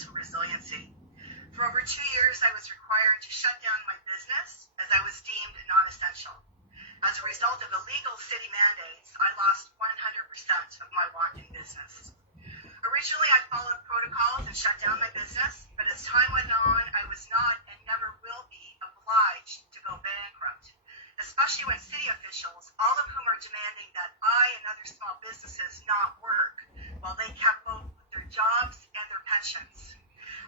mental resiliency. For over 2 years, I was required to shut down my business as I was deemed non-essential. As a result of illegal city mandates, I lost 100% of my walk-in business. Originally, I followed protocols and shut down my business, but as time went on, I was not and never will be obliged to go bankrupt, especially when city officials, all of whom are demanding that I and other small businesses not work while they kept both their jobs and their pensions.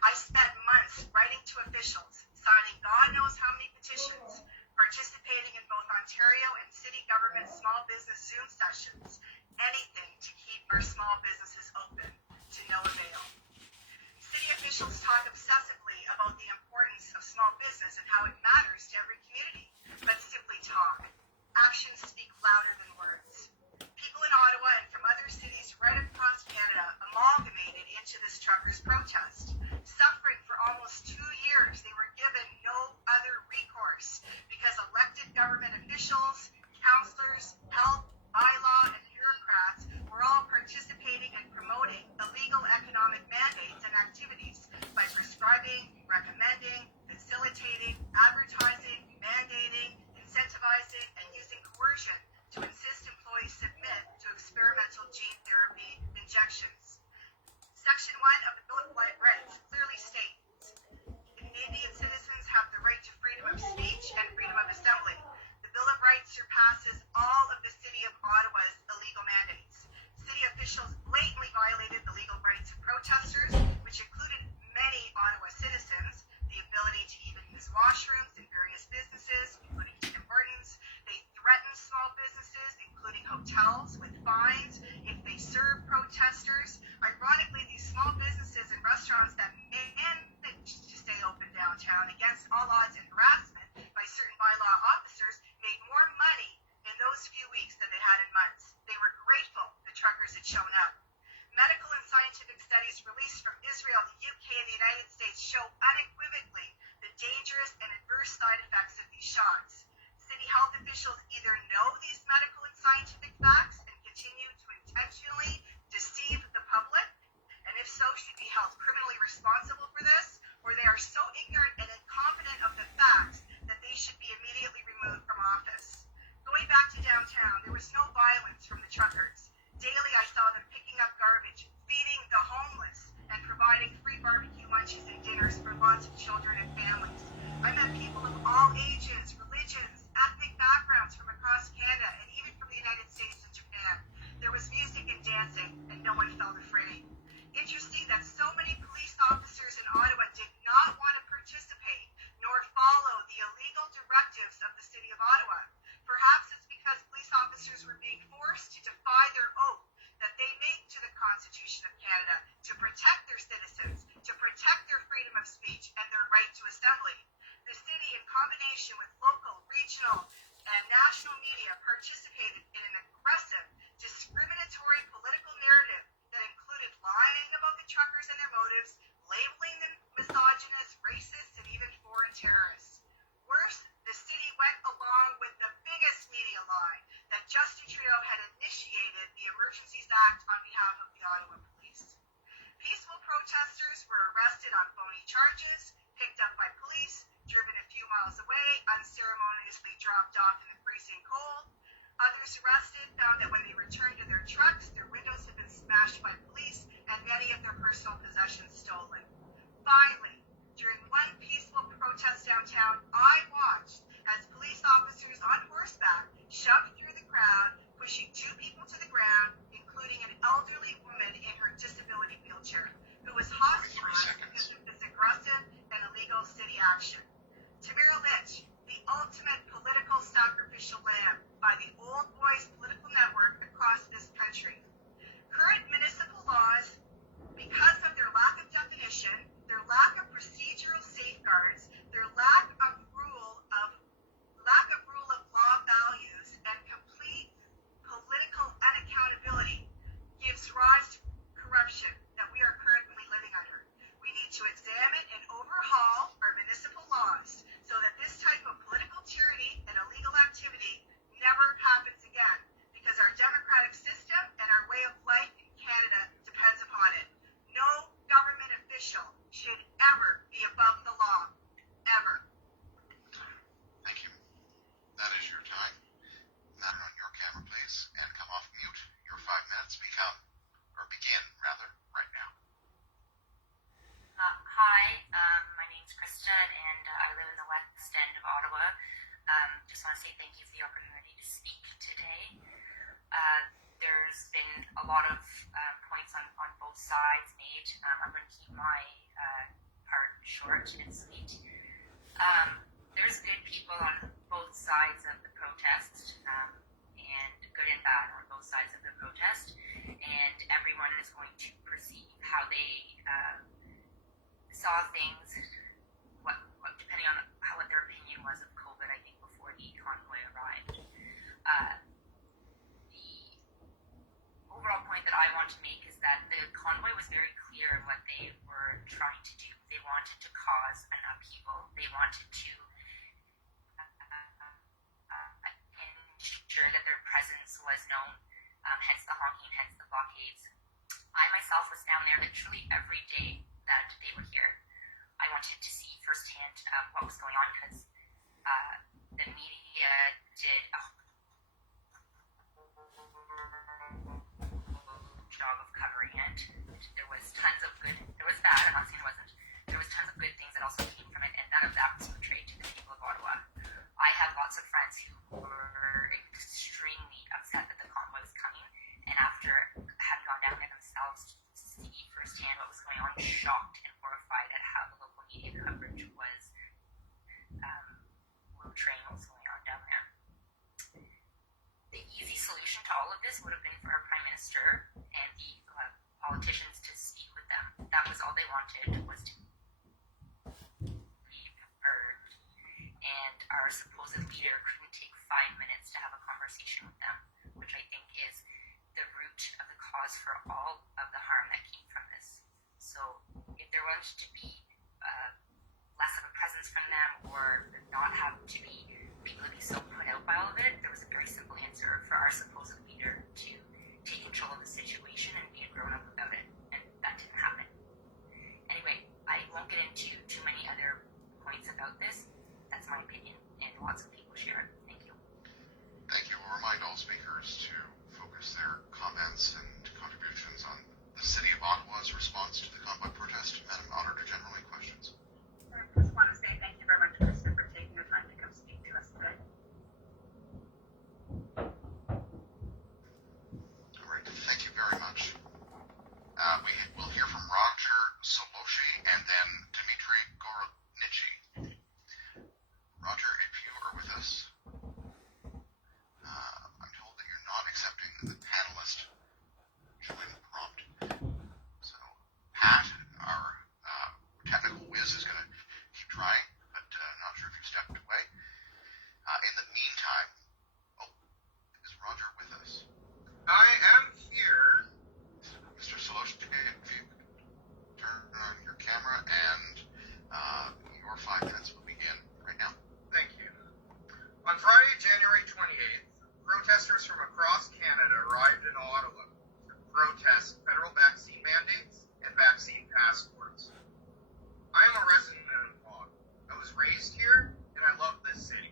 I spent months writing to officials, signing God knows how many petitions, participating in both Ontario and city government small business Zoom sessions, anything to keep our small businesses open, to no avail. City officials talk obsessively about the importance of small business and how it matters to every community, but simply talk. Actions speak louder than words. People in Ottawa and from other cities right across Canada amalgamated into this truckers' protest. Suffering for almost 2 years, they were given no other recourse because elected government officials, councillors, health, bylaw, and bureaucrats were all participating and promoting illegal economic mandates and activities by prescribing, recommending, facilitating, advertising, mandating, incentivizing, and using coercion to insist employees submit to experimental gene therapy injections. Section 1 of the Bill of Rights clearly states, Canadian citizens have the right to freedom of speech and freedom of assembly. The Bill of Rights surpasses all of the City of Ottawa's illegal mandates. City officials blatantly violated the legal rights of protesters, which included many Ottawa citizens, the ability to even use washrooms in various businesses, including Tim Hortons. They threatened small businesses, including hotels, with fines if they serve protesters. Ironically, these small businesses and restaurants that managed to stay open downtown against all odds and harassment by certain bylaw officers made more money in those few weeks than they had in months. They were grateful the truckers had shown up. Medical and scientific studies released from Israel, the UK, and the United States show unequivocally the dangerous and adverse side effects of these shots. City health officials either know these medical and scientific facts and continue to intentionally deceive the public, and if so, should be held criminally responsible for this, or they are so ignorant and incompetent of the facts that they should be immediately removed from office. Going back to downtown, there was no violence from the truckers. Daily, I saw them picking up garbage, feeding the homeless, and providing free barbecue lunches and dinners for lots of children and families. I met people of all ages, religions, ethnic backgrounds from across Canada, and even from the United States and Japan. There was music and dancing, and no one felt afraid. Interesting that so many police officers in Ottawa did not want to participate nor follow the illegal directives of the City of Ottawa. Perhaps it's because police officers were being forced to defy their oath that they make to the Constitution of Canada to protect their citizens, to protect their freedom of speech and their right to assembly. The city, in combination with local, regional, and national media, participated in an aggressive, discriminatory political narrative that included lying about the truckers and their motives, labeling them misogynist, racist, and even foreign terrorists. Worse, the city went along with the biggest media lie that Justin Trudeau had initiated the Emergencies Act on behalf of the Ottawa Police. Peaceful protesters were arrested on phony charges, picked up by police, driven a few miles away, unceremoniously dropped off in the freezing cold. Others arrested found that when they returned to their trucks, their windows had been smashed by police and many of their personal possessions stolen. Finally, during one peaceful protest downtown, I watched as police officers on horseback shoved through the crowd, pushing 2 people to the ground, including an elderly woman in her disability wheelchair, who was hospitalized because of this aggressive and illegal city action. Tamara Litch, the ultimate political sacrificial lamb by the Old Boys political network across this country. Current municipal laws, because of their lack of definition, their lack of procedural safeguards, their lack of rule of law values, and complete lot of points on both sides made. I'm going to keep my part short and sweet. There's good people on both sides of the protest, and good and bad on both sides of the protest, and everyone is going to perceive how they saw things, what depending on what their opinion was of COVID, I think, before the convoy arrived. The overall point that I want to make is that the convoy was very clear what they were trying to do. They wanted to cause an upheaval. They wanted to ensure that their presence was known, hence the honking, hence the blockades. I myself was down there literally every day that they were here. I wanted to see firsthand what was going on, because the media did a job of covering it. There was tons of good, there was bad, I'm not saying it wasn't. There was tons of good things that also came from it, and none of that was portrayed to the people of Ottawa. I have lots of friends who were extremely upset that the convoy was coming, and after having gone down there themselves to see firsthand what was going on, shocked and horrified at how the local media coverage was portraying what was going on down there. The easy solution to all of this would have been for our Prime Minister and the politicians to speak with them. That was all they wanted, was to be heard. And our supposed leader couldn't take 5 minutes to have a conversation with them, which I think is the root of the cause for all of the harm that came from this. So if there was to be less of a presence from them, or not have to be people to be so put out by all of it, there was a very simple answer for our supposed leader to take control of the situation and be a grown-up about it, and that didn't happen. Anyway, I won't get into too many other points about this. That's my opinion, and lots of people share it. Thank you. Thank you. We'll remind all speakers to focus their comments and contributions on the City of Ottawa's response to the Convoy Protest. Madam Auditor General, any questions? I just want to say thank you very much, Minister, for taking the time to come speak to us today. All right. Thank you very much. We will hear from Roger Soloshi and then Dimitri Gornichi. Roger, if you are with us, I'm told that you're not accepting the panelist join prompt. So Pat, our technical whiz, is going to keep trying, but not sure if you stepped away. In the meantime, is Roger with us? I am here. Mr. Soloshi, if you turn on your camera, and your 5 minutes will begin right now. Thank you. On Friday, January 28th, protesters from across Canada arrived in Ottawa to protest federal vaccine mandates and vaccine passports. I am a resident of Ottawa. I was raised here, and I love this city.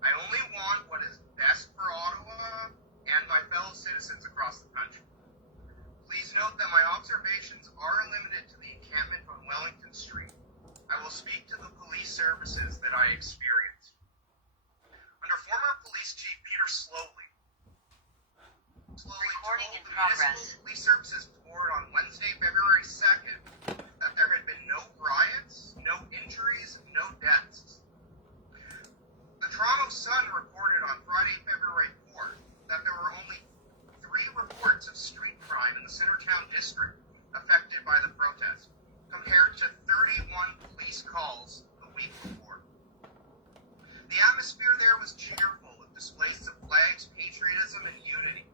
I only want what is best for Ottawa and my fellow citizens across the country. Please note that my observations are limited to the encampment on Wellington Street. I will speak to the police services that I experienced. Under former police chief Peter Slowly Recording in told the progress. Municipal Police Services Board on Wednesday, February 2nd, that there had been no riots, no injuries, no deaths. The Toronto Sun reported on Friday, February 4th, that there were only 3 reports of street crime in the Centertown district affected by the protest, compared to 31 police calls the week before. The atmosphere there was cheerful, with displays of flags, patriotism, and unity.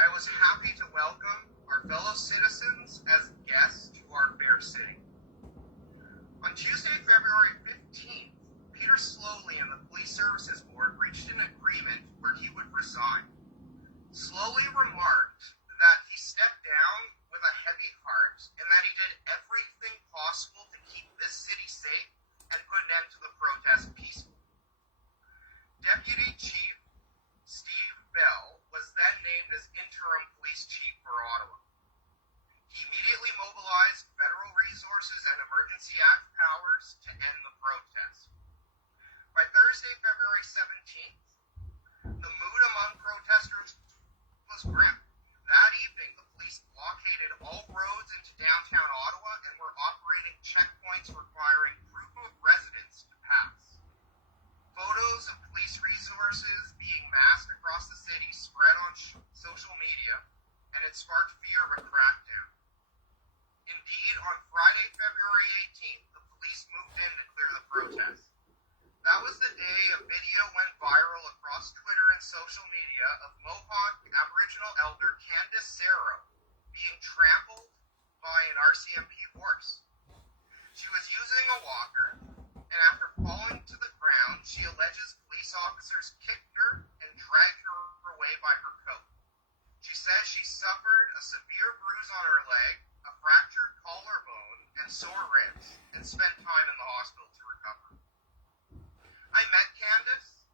I was happy to welcome our fellow citizens as guests to our fair city. On Tuesday, February 15th, Peter Slowly and the Police Services Board reached an agreement where he would resign. Slowly remarked that he stepped down with a heavy heart and that he did everything possible to keep this city safe and put an end to the protest peacefully. Deputy Chief Steve Bell was then named as interim police chief for Ottawa. He immediately mobilized federal resources and Emergency Act powers to end the protest. By Thursday, February 17th, the mood among protesters was grim. says she suffered a severe bruise on her leg, a fractured collarbone, and sore ribs, and spent time in the hospital to recover. I met Candace.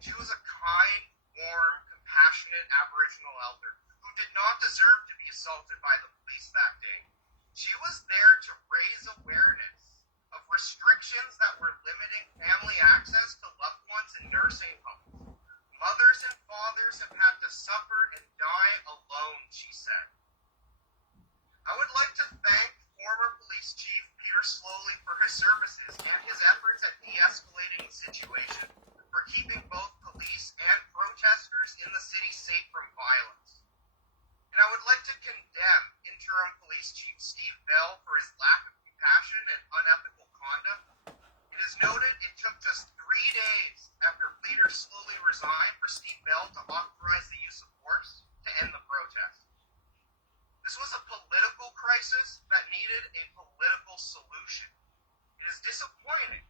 She was a kind, warm, compassionate Aboriginal elder who did not deserve to be assaulted by the police that day. She was there to raise awareness of restrictions that were limiting family access to loved ones in nursing homes. Mothers and fathers have had to suffer and die alone, she said. I would like to thank former police chief Peter Slowly for his services and his efforts at de-escalating the situation, for keeping both police and protesters in the city safe from violence. And I would like to condemn interim police chief Steve Bell for his lack of compassion and unethical conduct. It is noted it took just 3 days after Peter Slowly resigned for Steve Bell to authorize the use of force to end the protest. This was a political crisis that needed a political solution. It is disappointing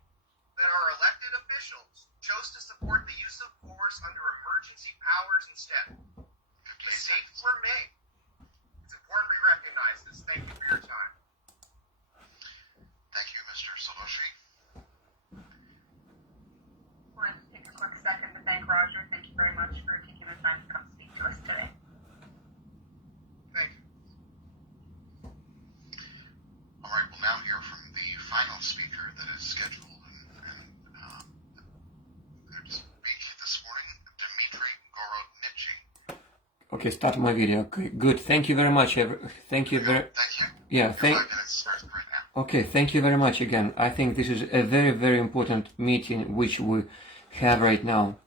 that our elected officials chose to support the use of force under emergency powers instead. Mistakes were made. It's important we recognize this. Thank you for your time. Thank you, Mr. Soloshi. I wanted to take a quick second to thank Roger. Thank you very much for taking the time to come speak to us today. Thank you. All right, we'll now hear from the final speaker that is scheduled to speak this morning, Dmitry Gorodnichi. Okay, start my video. Okay, good. Thank you very much. Thank you very. Thank you. Yeah, Your 5 minutes starts right now. Okay, thank you very much again. I think this is a very, very important meeting which we have right now.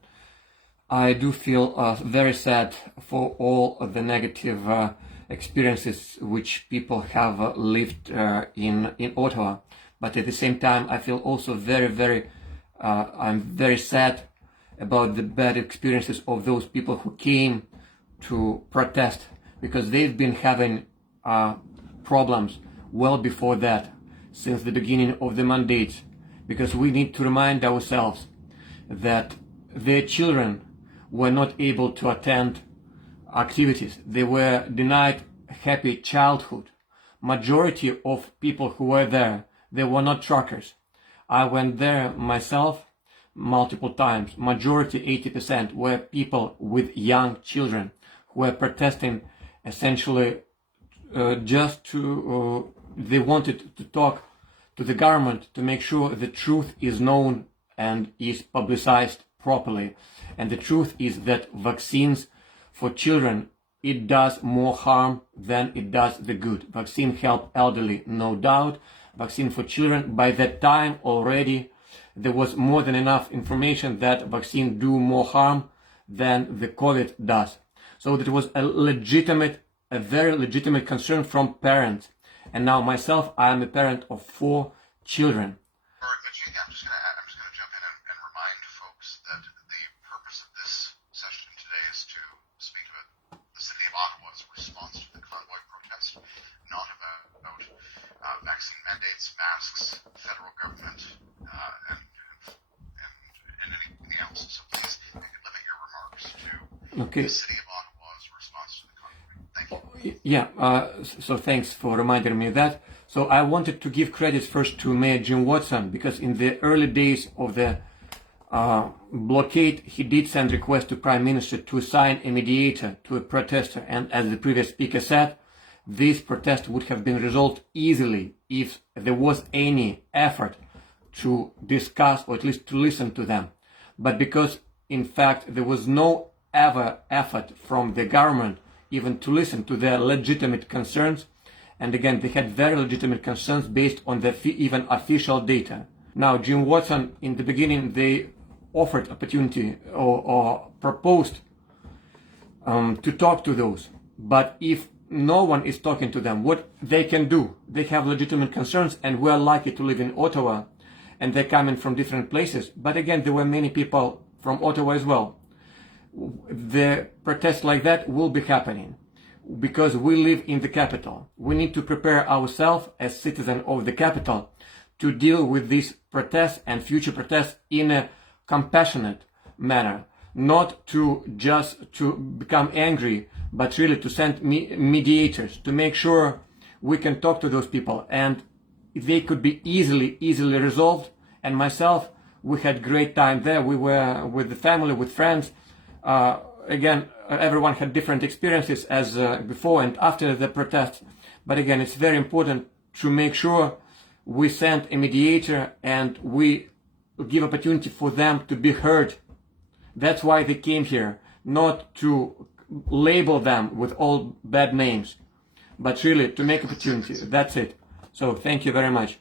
I do feel very sad for all of the negative experiences which people have lived in Ottawa. But at the same time, I feel also I'm very sad about the bad experiences of those people who came to protest, because they've been having problems well before that, since the beginning of the mandates, because we need to remind ourselves that their children were not able to attend activities. They were denied happy childhood. Majority of people who were there, they were not truckers. I went there myself multiple times. Majority, 80%, were people with young children who were protesting essentially just to, they wanted to talk to the government to make sure the truth is known and is publicized properly. And the truth is that vaccines for children, it does more harm than it does the good. Vaccine help elderly, no doubt. Vaccine for children, by that time already, there was more than enough information that vaccine do more harm than the COVID does. So that was a very legitimate concern from parents. And now myself, I am a parent of 4 children. I'm just going to jump in and remind folks that the purpose of this session today is to speak about the City of Ottawa's response to the Convoy Protest, not about vaccine mandates, masks, federal government, and anything else. So please limit your remarks to the City of Ottawa's response to the convoy. Thank you. Yeah, so thanks for reminding me of that. So I wanted to give credit first to Mayor Jim Watson, because in the early days of the blockade, he did send request to Prime Minister to assign a mediator to a protester. And as the previous speaker said, this protest would have been resolved easily if there was any effort to discuss or at least to listen to them. But because, in fact, there was no ever effort from the government even to listen to their legitimate concerns, and again, they had very legitimate concerns based on the even official data. Now, Jim Watson, in the beginning, they offered opportunity or proposed to talk to those. But if no one is talking to them, what they can do? They have legitimate concerns, and we're lucky to live in Ottawa, and they're coming from different places. But again, there were many people from Ottawa as well. The protests like that will be happening because we live in the capital. We need to prepare ourselves as citizens of the capital to deal with these protests and future protests in a compassionate manner, not to just to become angry but really to send mediators to make sure we can talk to those people and they could be easily resolved. And myself, we had great time there. We were with the family, with friends. Again, everyone had different experiences as before and after the protest. But again, it's very important to make sure we send a mediator and we give opportunity for them to be heard. That's why they came here, not to label them with all bad names, but really to make opportunity. That's it. So thank you very much.